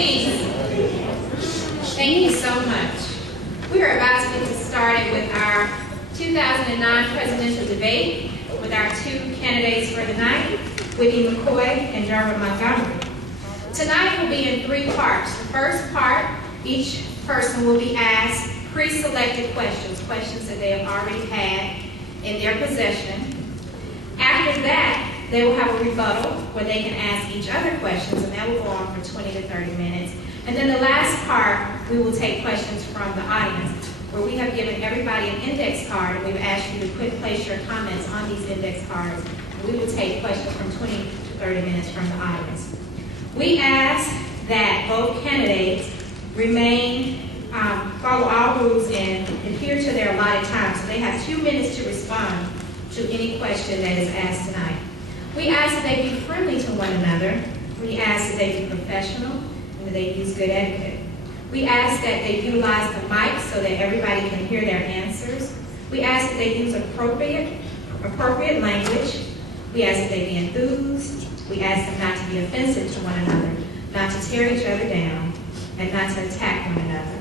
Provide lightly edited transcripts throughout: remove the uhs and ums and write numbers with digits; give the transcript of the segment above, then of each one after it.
please. Thank you so much. We are about to get started with our 2009 presidential debate with our two candidates for the night, Whitney McCoy and Derwin Montgomery. Tonight will be in three parts. The first part, each person will be asked pre-selected questions, questions that they have already had in their possession. After that, they will have a rebuttal where they can ask each other questions, and that will go on for 20 to 30 minutes. And then the last part, we will take questions from the audience, where we have given everybody an index card, and we've asked you to place your comments on these index cards. We will take questions from 20 to 30 minutes from the audience. We ask that both candidates follow all rules and adhere to their allotted time, so they have 2 minutes to respond to any question that is asked tonight. We ask that they be friendly to one another. We ask that they be professional and that they use good etiquette. We ask that they utilize the mic so that everybody can hear their answers. We ask that they use appropriate language. We ask that they be enthused. We ask them not to be offensive to one another, not to tear each other down, and not to attack one another.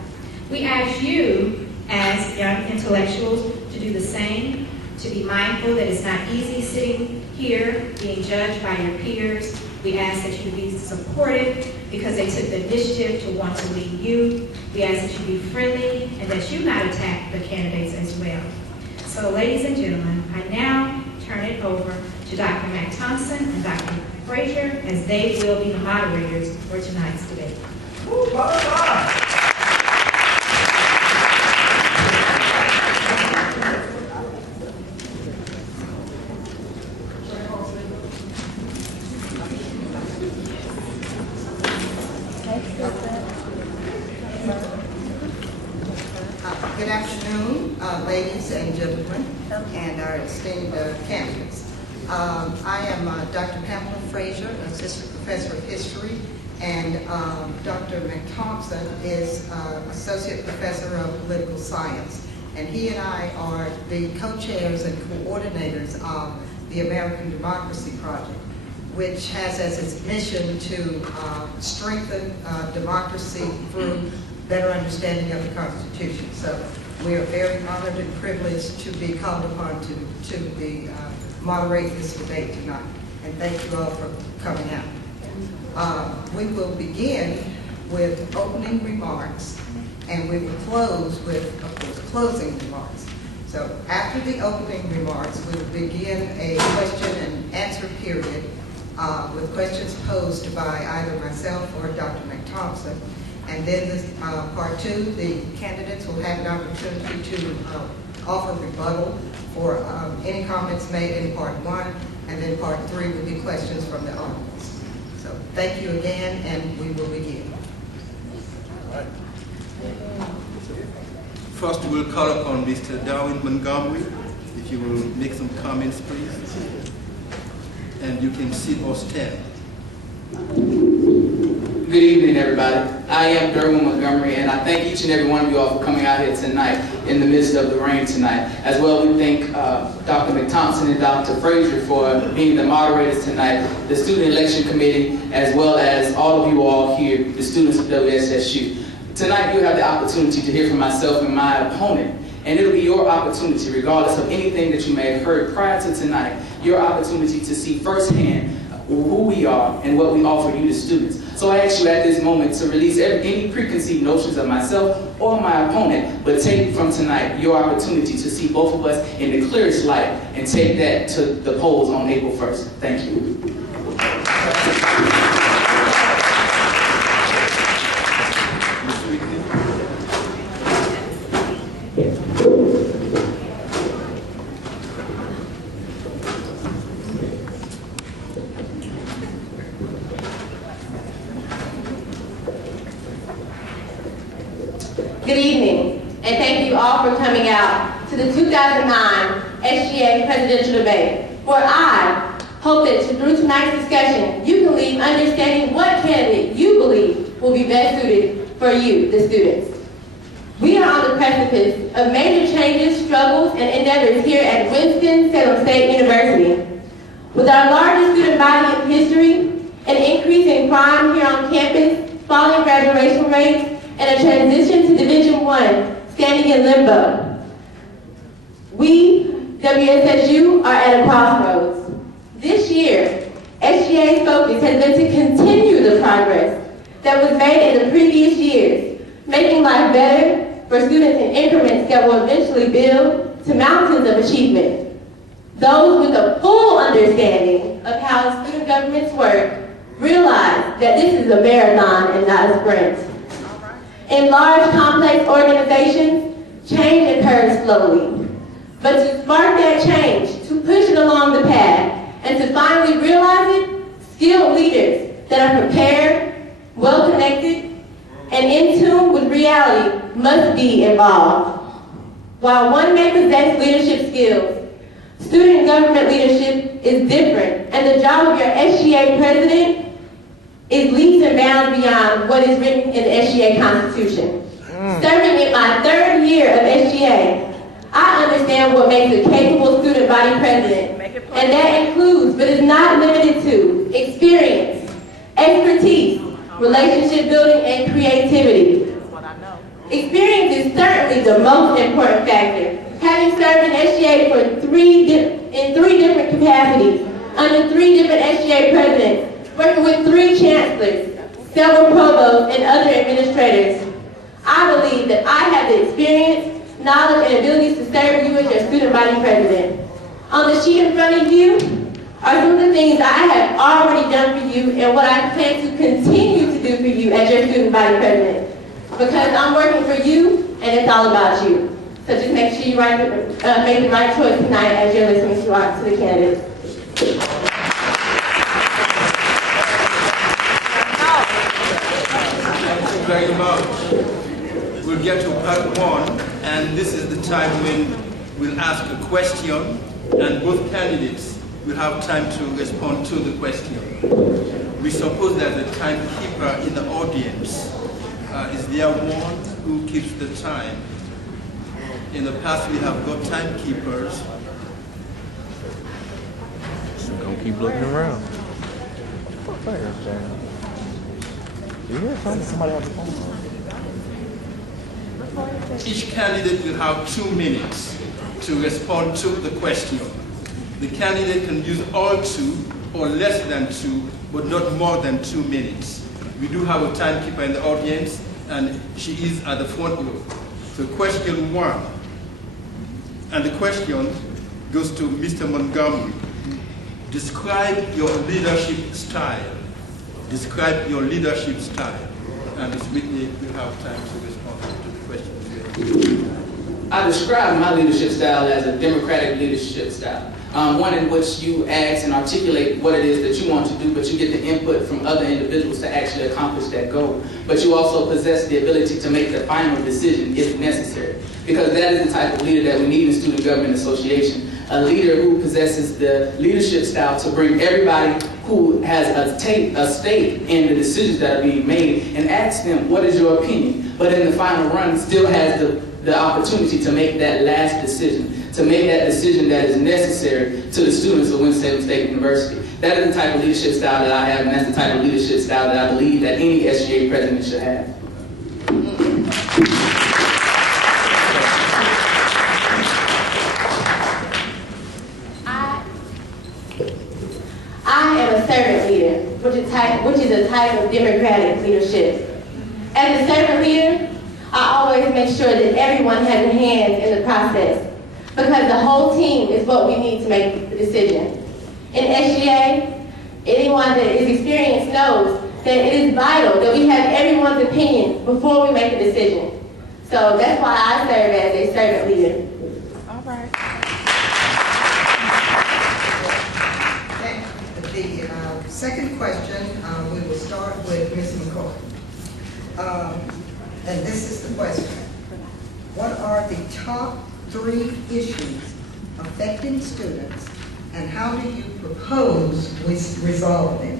We ask you, as young intellectuals, to do the same, to be mindful that it's not easy sitting here being judged by your peers. We ask that you be supportive because they took the initiative to want to lead you. We ask that you be friendly and that you not attack the candidates as well. So ladies and gentlemen, I now turn it over to Dr. Mac Thompson and Dr. Frazier as they will be the moderators for tonight's debate. Good afternoon, ladies and gentlemen, and our esteemed candidates. I am Dr. Pamela Frazier, Assistant Professor of History, and Dr. McThompson is Associate Professor of Political Science. And he and I are the co-chairs and coordinators of the American Democracy Project, which has as its mission to strengthen democracy through better understanding of the Constitution. So we are very honored and privileged to be called upon to moderate this debate tonight. And thank you all for coming out. We will begin with opening remarks, and we will close with, of course, closing remarks. So after the opening remarks, we will begin a question and answer period with questions posed by either myself or Dr. McThompson. And then this part two, the candidates will have an opportunity to offer rebuttal for any comments made in part one, and then part three will be questions from the audience. So thank you again, and we will begin. All right. First, we'll call upon Mr. Derwin Montgomery. If you will make some comments, please. And you can sit or stand. Good evening, everybody. I am Derwin Montgomery, and I thank each and every one of you all for coming out here tonight in the midst of the rain tonight. As well, we thank Dr. McThompson and Dr. Frazier for being the moderators tonight, the Student Election Committee, as well as all of you all here, the students of WSSU. Tonight, you have the opportunity to hear from myself and my opponent, and it'll be your opportunity, regardless of anything that you may have heard prior to tonight, your opportunity to see firsthand who we are and what we offer you, the students. So I ask you at this moment to release any preconceived notions of myself or my opponent, but take from tonight your opportunity to see both of us in the clearest light and take that to the polls on April 1st. Thank you. Good evening, and thank you all for coming out to the 2009 SGA presidential debate, where I hope that through tonight's discussion, you can leave understanding what candidate you believe will be best suited for you, the students. We are on the precipice of major changes, struggles, and endeavors here at Winston-Salem State University. With our largest student body in history, an increase in crime here on campus, falling graduation rates, and a transition to Division I standing in limbo. We, WSSU, are at a crossroads. This year, SGA's focus has been to continue the progress that was made in the previous years, making life better for students in increments that will eventually build to mountains of achievement. Those with a full understanding of how student governments work realize that this is a marathon and not a sprint. In large, complex organizations, change occurs slowly. But to spark that change, to push it along the path, and to finally realize it, skilled leaders that are prepared, well-connected, and in tune with reality must be involved. While one may possess leadership skills, student government leadership is different, and the job of your SGA president is leaps and bounds beyond what is written in the SGA Constitution. Serving in my 3rd year of SGA, I understand what makes a capable student body president, and that includes, but is not limited to, experience, expertise, relationship building, and creativity. Experience is certainly the most important factor. Having served in SGA for in three different capacities, under 3 different SGA presidents, working with 3 chancellors, several provosts, and other administrators, I believe that I have the experience, knowledge, and abilities to serve you as your student body president. On the sheet in front of you are some of the things I have already done for you and what I plan to continue to do for you as your student body president. Because I'm working for you, and it's all about you. So just make sure you make the right choice tonight as you're listening to the candidates. Thank you very much. We'll get to part 1, and this is the time when we'll ask a question, and both candidates will have time to respond to the question. We suppose there's a timekeeper in the audience. Is there one who keeps the time? In the past, we have got timekeepers. Don't keep looking around. You hear somebody on the phone? Each candidate will have 2 minutes to respond to the question. The candidate can use all 2 or less than 2, but not more than 2 minutes. We do have a timekeeper in the audience, and she is at the front row. So question 1, and the question goes to Mr. Montgomery. Describe your leadership style. Describe your leadership style. And Ms. Whitney will have time to respond to the question. I describe my leadership style as a democratic leadership style. One in which you ask and articulate what it is that you want to do, but you get the input from other individuals to actually accomplish that goal. But you also possess the ability to make the final decision if necessary. Because that is the type of leader that we need in Student Government Association. A leader who possesses the leadership style to bring everybody who has a stake in the decisions that are being made and ask them, what is your opinion? But in the final run, still has the opportunity to make that last decision, to make that decision that is necessary to the students of Winston State University. That is the type of leadership style that I have, and that's the type of leadership style that I believe that any SGA president should have. I am a servant leader, which is a type of democratic leadership. As a servant leader, I always make sure that everyone has a hand in the process, because the whole team is what we need to make the decision. In SGA, anyone that is experienced knows that it is vital that we have everyone's opinion before we make a decision. So that's why I serve as a servant leader. All right. Okay. The second question, we will start with Ms. McCoy. And this is the question. What are the top 3 issues affecting students, and how do you propose we resolve them?